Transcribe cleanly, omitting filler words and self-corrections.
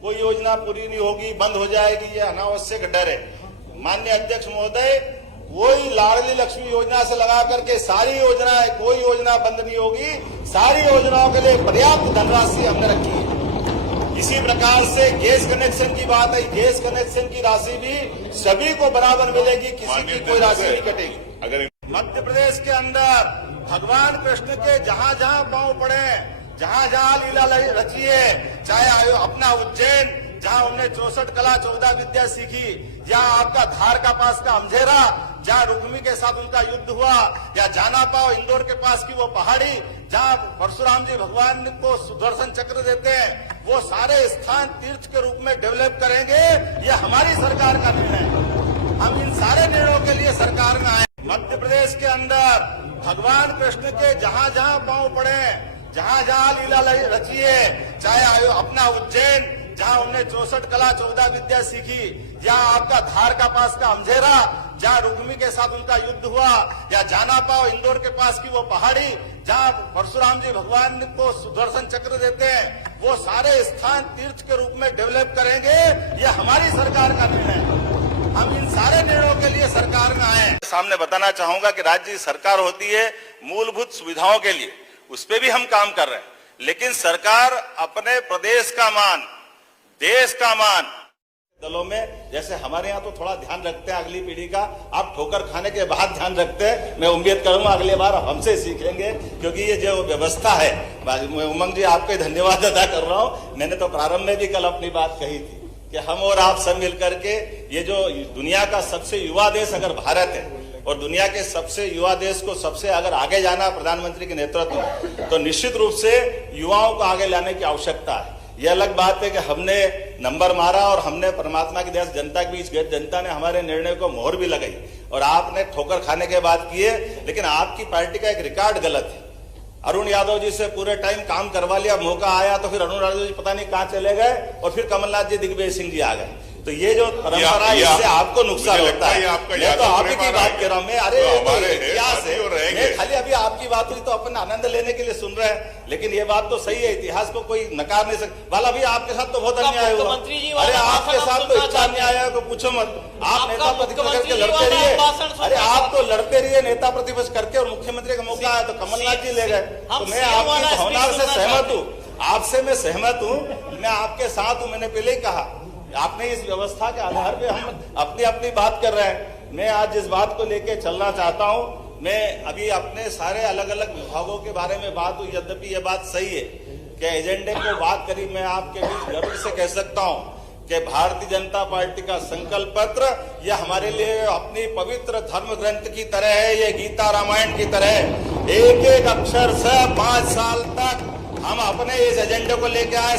कोई योजना पूरी नहीं होगी, बंद हो जाएगी, ये अनावश्यक डर है। माननीय अध्यक्ष महोदय, कोई लाडली लक्ष्मी योजना से लगा करके सारी योजनाएं, कोई योजना बंद नहीं होगी। सारी योजनाओं के लिए पर्याप्त धनराशि हमने रखी है। इसी प्रकार से गैस कनेक्शन की बात है, गैस कनेक्शन की राशि भी सभी को बराबर मिलेगी, किसी की कोई राशि नहीं कटेगी। अगर मध्य प्रदेश के अंदर भगवान कृष्ण के जहां जहां पांव पड़े, जहां जहां लीला रची है, चाहे अपना उज्जैन जहां हमने 64 कला 14 विद्या सीखी, या आपका धार का पास का अमझेरा जहां रुक्मी के साथ उनका युद्ध हुआ, या जाना पाओ इंदौर के पास की वो पहाड़ी जहां परशुराम जी भगवान को सुदर्शन चक्र देते हैं, वो सारे स्थान तीर्थ के रूप में डेवलप करेंगे। ये हमारी सरकार का निर्णय है। हम इन सारे निर्णयों के लिए सरकार में आए। मध्य प्रदेश के अंदर भगवान कृष्ण के जहां जहां पांव पड़े, जहां जहां लीला रची है, चाहे अपना उज्जैन जहां हमने 64 कला 14 विद्या सीखी, या आपका धार का पास का अमझेरा जहां रुक्मी के साथ उनका युद्ध हुआ, या जाना पाओ इंदौर के पास की वो पहाड़ी जहां परशुराम जी भगवान को सुदर्शन चक्र देते हैं, वो सारे स्थान तीर्थ के रूप में डेवलप करेंगे। ये हमारी सरकार का निर्णय है। हम इन सारे निर्णयों के लिए सरकार में आए। सामने बताना चाहूंगा कि राज्य सरकार होती है मूलभूत सुविधाओं के लिए, उस पर भी हम काम कर रहे हैं, लेकिन सरकार अपने प्रदेश का मान, देश का मान दलों में, जैसे हमारे यहाँ तो थोड़ा ध्यान रखते हैं अगली पीढ़ी का, आप ठोकर खाने के बाद ध्यान रखते हैं। मैं उम्मीद करूंगा अगली बार हमसे सीखेंगे, क्योंकि ये जो व्यवस्था है, उमंग जी आपको धन्यवाद अदा कर रहा हूँ। मैंने तो प्रारंभ में भी कल अपनी बात कही थी कि हम और आप सब मिलकर के ये जो दुनिया का सबसे युवा देश अगर भारत है, और दुनिया के सबसे युवा देश को सबसे अगर आगे जाना प्रधानमंत्री के नेतृत्व में, तो निश्चित रूप से युवाओं को आगे लाने की आवश्यकता है। यह अलग बात है कि हमने नंबर मारा और हमने परमात्मा की दया से जनता के बीच गए, जनता ने हमारे निर्णय को मोहर भी लगाई, और आपने ठोकर खाने के बाद किए। लेकिन आपकी पार्टी का एक रिकॉर्ड गलत है। अरुण यादव जी से पूरे टाइम काम करवा लिया, मौका आया तो फिर अरुण यादव जी पता नहीं कहां चले गए, और फिर कमलनाथ जी दिग्विजय सिंह जी आ गए। तो ये जो परंपरा है, इससे आपको नुकसान होता है। मैं तो आप ही की बात कर रहा हूँ। मैं अरे इतिहास है, खाली अभी आपकी बात हुई तो अपन आनंद लेने के लिए सुन रहे हैं, लेकिन ये बात तो सही है, इतिहास को कोई नकार नहीं सकता। वाला भी आपके साथ तो बहुत अन्याय हुआ। अरे आपके साथ तो इतना अन्याय को पूछो मत। आप नेता प्रतिपक्ष करके लड़ते रहिए, अरे आप तो लड़ते रहिए नेता प्रतिपक्ष करके, और मुख्यमंत्री का मौका आया तो कमलनाथ जी ले गए। तो मैं आपकी भावना से सहमत हूँ, आपसे मैं सहमत हूँ, मैं आपके साथ हूँ। मैंने पहले ही कहा, आपने इस व्यवस्था के आधार पे हम अपनी अपनी बात कर रहे हैं। मैं आज जिस बात को लेके चलना चाहता हूं, मैं अभी अपने सारे अलग अलग विभागों के बारे में बात हुई, यद्यपि ये बात सही है कि एजेंडे को बात करी, मैं आपके बीच गर्व से कह सकता हूं कि भारतीय जनता पार्टी का संकल्प पत्र यह हमारे लिए अपनी पवित्र धर्म ग्रंथ की तरह है, ये गीता रामायण की तरह। एक एक अक्षर से 5 साल तक हम अपने इस एजेंडे को लेके आए।